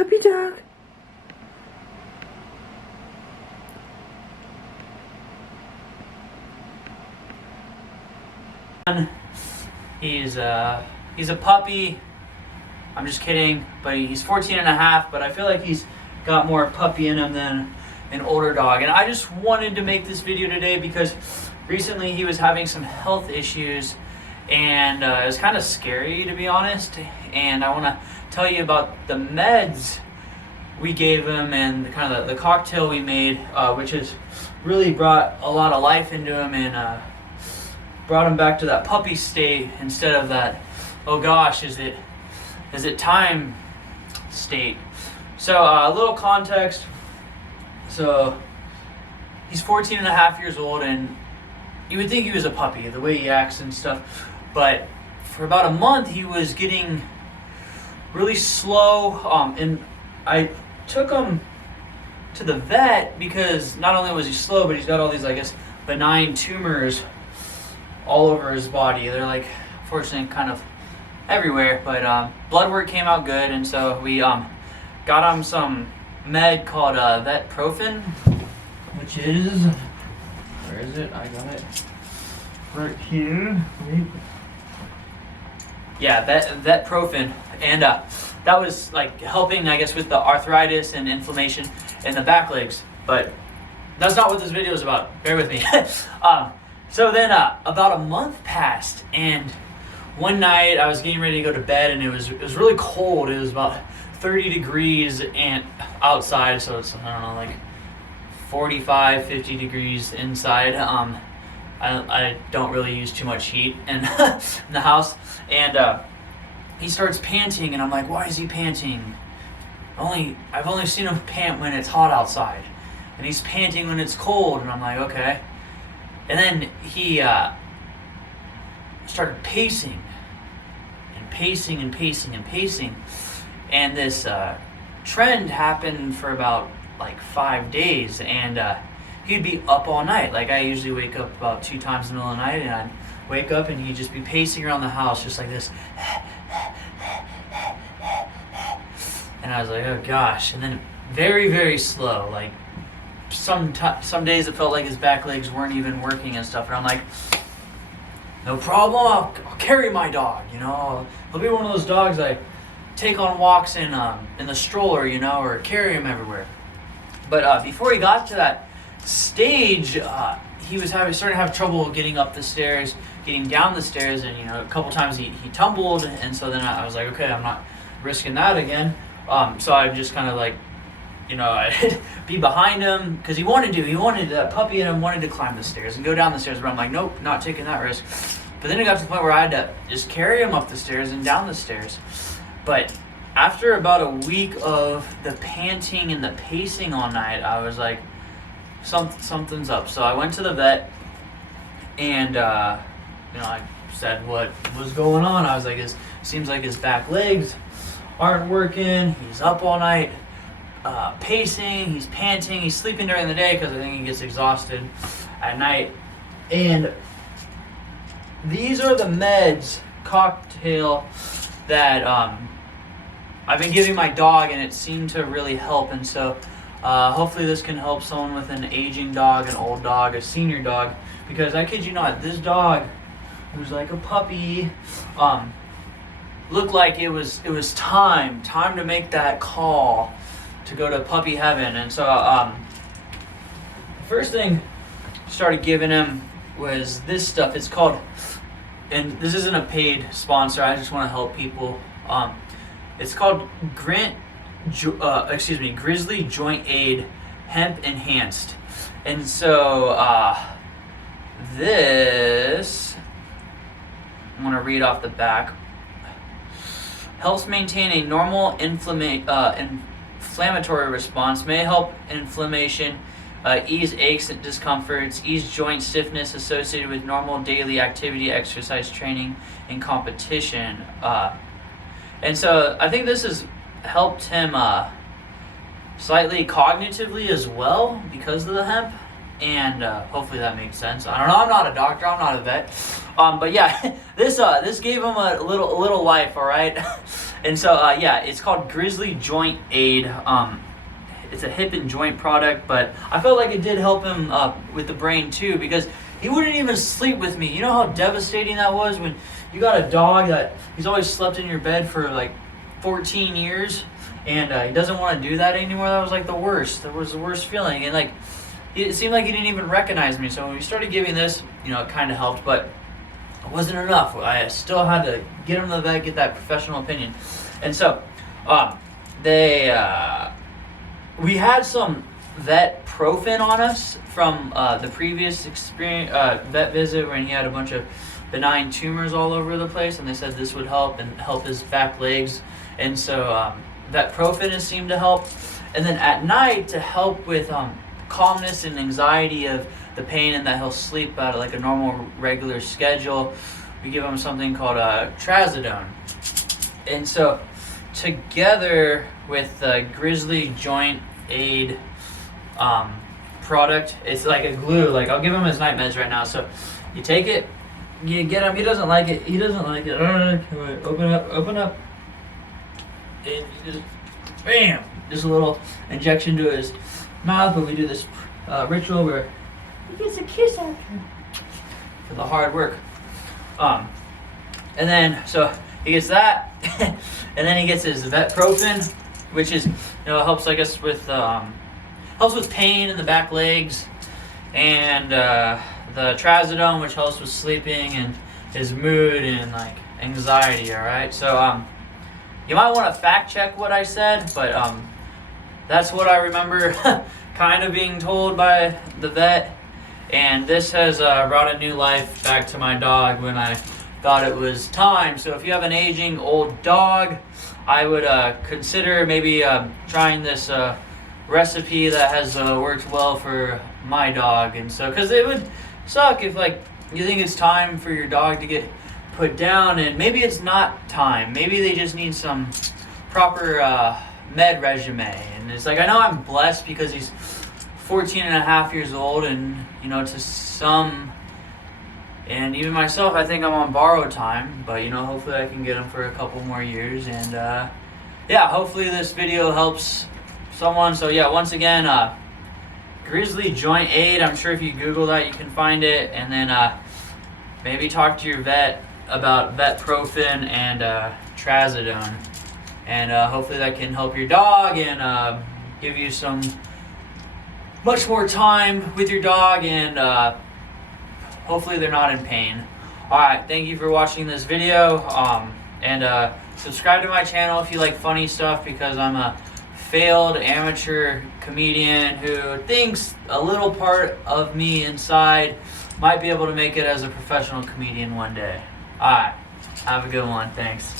Puppy dog. He's a puppy. I'm just kidding, but he's 14 and a half, but I feel like he's got more puppy in him than an older dog. And I just wanted to make this video today because recently he was having some health issues, and it was kind of scary, to be honest. And I want to tell you about the meds we gave him and the cocktail we made, which has really brought a lot of life into him and brought him back to that puppy state instead of that, oh gosh, is it time state. So a little context. So he's 14 and a half years old, and you would think he was a puppy, the way he acts and stuff. But for about a month, he was getting really slow. And I took him to the vet because not only was he slow, but he's got all these, I guess, benign tumors all over his body. They're like, fortunately, kind of everywhere. But blood work came out good, and so we got him some med called Vetprofen, which is, where is it? I got it right here. Yeah, Vetprofen, and that was like helping, I guess, with the arthritis and inflammation in the back legs. But that's not what this video is about. Bear with me. So then about a month passed, and one night I was getting ready to go to bed, and it was really cold. It was about 30 degrees and outside, so it's, I don't know, like 45, 50 degrees inside. I don't really use too much heat in the house, and he starts panting, and I'm like, why is he panting? I've only seen him pant when it's hot outside, and he's panting when it's cold, and I'm like, okay. And then he started pacing and pacing and pacing and pacing, and this trend happened for about like 5 days, and he'd be up all night. Like, I usually wake up about 2 times in the middle of the night, and I'd wake up and he'd just be pacing around the house just like this. And I was like, oh gosh. And then very, very slow. Like some days it felt like his back legs weren't even working and stuff. And I'm like, no problem, I'll carry my dog, you know. He'll be one of those dogs I take on walks in the stroller, you know, or carry him everywhere. But before he got to that stage, he was starting to have trouble getting up the stairs, getting down the stairs, and, you know, a couple times he tumbled, and so then I was like, okay, I'm not risking that again. So I just kind of like, you know, I'd be behind him, because he wanted that puppy in him wanted to climb the stairs and go down the stairs, but I'm like, nope, not taking that risk. But then it got to the point where I had to just carry him up the stairs and down the stairs. But after about a week of the panting and the pacing all night, I was like, something's up. So I went to the vet, and you know, I said what was going on. I was like, it seems like his back legs aren't working. He's up all night, pacing. He's panting. He's sleeping during the day because I think he gets exhausted at night. And these are the meds cocktail that I've been giving my dog, and it seemed to really help. And so hopefully this can help someone with an aging dog, an old dog, a senior dog, because I kid you not, this dog, who's like a puppy, looked like it was time to make that call to go to puppy heaven. And so the first thing I started giving him was this stuff. It's called, and this isn't a paid sponsor, I just want to help people. It's called Grizzly Joint Aid Hemp Enhanced. And so this, I'm going to read off the back, helps maintain a normal inflammatory response, may help inflammation, ease aches and discomforts, ease joint stiffness associated with normal daily activity, exercise, training, and competition. And so I think this has helped him slightly cognitively as well because of the hemp, and hopefully that makes sense. I don't know, I'm not a doctor, I'm not a vet, but yeah, this gave him a little life, all right. And so, yeah, it's called Grizzly Joint Aid. It's a hip and joint product, but I felt like it did help him with the brain too, because he wouldn't even sleep with me. You know how devastating that was when you got a dog that he's always slept in your bed for like 14 years, and he doesn't want to do that anymore. That was like the worst. That was the worst feeling, and like it seemed like he didn't even recognize me. So when we started giving this, you know, it kind of helped, but it wasn't enough. I still had to get him to the vet, get that professional opinion, and so we had some Vetprofen on us from the previous vet visit when he had a bunch of benign tumors all over the place, and they said this would help and help his back legs, and so Vetprofen has seemed to help. And then at night, to help with calmness and anxiety of the pain and that he'll sleep at like a normal regular schedule, we give him something called Trazadone. And so together with the Grizzly Joint Aid product, it's like a glue. Like, I'll give him his night meds right now. So you take it, you get him. He doesn't like it. Open up. And you just bam, just a little injection to his mouth. But we do this ritual where he gets a kiss after for the hard work. And then so he gets that, and then he gets his Vetprofen, which is, you know, helps, I guess, with helps with pain in the back legs, and the Trazadone, which helps with sleeping and his mood and like anxiety. All right, so you might want to fact check what I said, but that's what I remember kind of being told by the vet, and this has brought a new life back to my dog when I thought it was time. So if you have an aging old dog, I would consider maybe trying this recipe that has worked well for my dog. And so, because it would suck if like you think it's time for your dog to get put down and maybe it's not time. Maybe they just need some proper med regimen. And it's like, I know I'm blessed because he's 14 and a half years old, and you know, to some, and even myself, I think I'm on borrowed time, but you know, hopefully I can get him for a couple more years. And yeah, hopefully this video helps someone. So yeah, once again, Grizzly Joint Aid, I'm sure if you Google that you can find it, and then maybe talk to your vet about Vetprofen and Trazadone, and hopefully that can help your dog and give you some much more time with your dog, and hopefully they're not in pain. Alright, thank you for watching this video, and subscribe to my channel if you like funny stuff, because I'm a failed amateur comedian who thinks a little part of me inside might be able to make it as a professional comedian one day. Alright, have a good one. Thanks.